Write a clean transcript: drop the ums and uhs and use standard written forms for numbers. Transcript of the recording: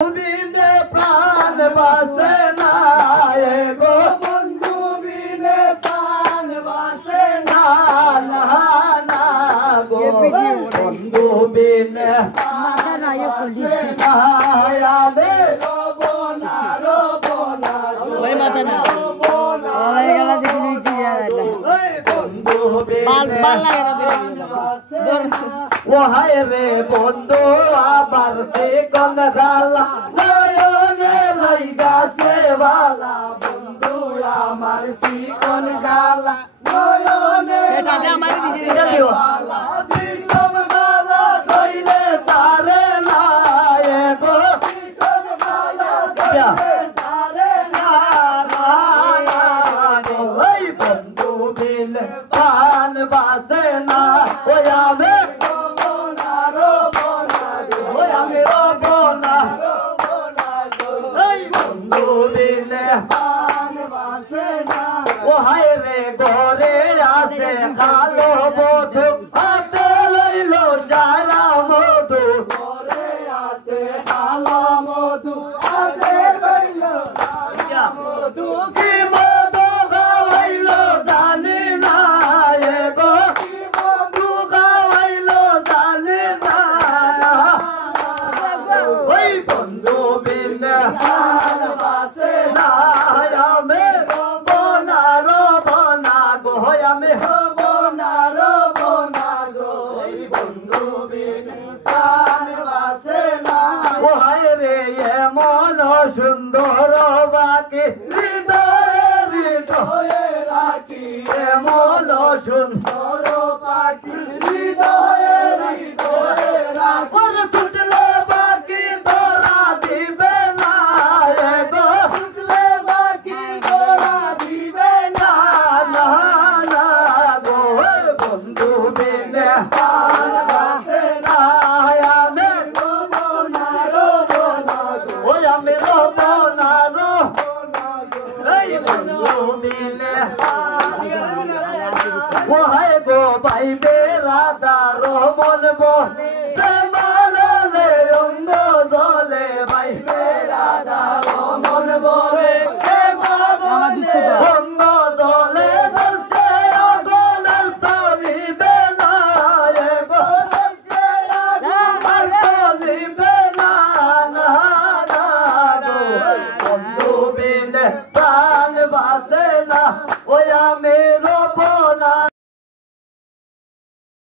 বিনে প্রাণ বাসে না গো বন্ধু বিনে প্রাণ বাসে না না গো বন্ধু বিনে প্রাণ বাসে না আবে রবনা রবনা ওই মাথা না ওই গলা দেখি নিচে যায় বন্ধু বিনে বাল লাগে না ও হায় রে বন্ধু আবার সে কোন গালা নয়নে লাইগাছে বালা বন্ধু আমার সি কোন গালা নয়নে এটা আমার দিছে বালা বিষম গালা কইলে সারে না গো বিষম গালা কইলে সারে না ওই বন্ধু বিনে প্রাণ বাসে না ওই আমি কালো মধু হাতে লইল যারা মধু ঘরে আছে কালো মধু হাতে লইল মধু কি মধু গাওয়াইল জানি না গো কি মধু গাওয়াইল জানি না ওই বন্ধু বিনে ভালোবাসে না আমি রবনা রবনা গো আমি সুন্দর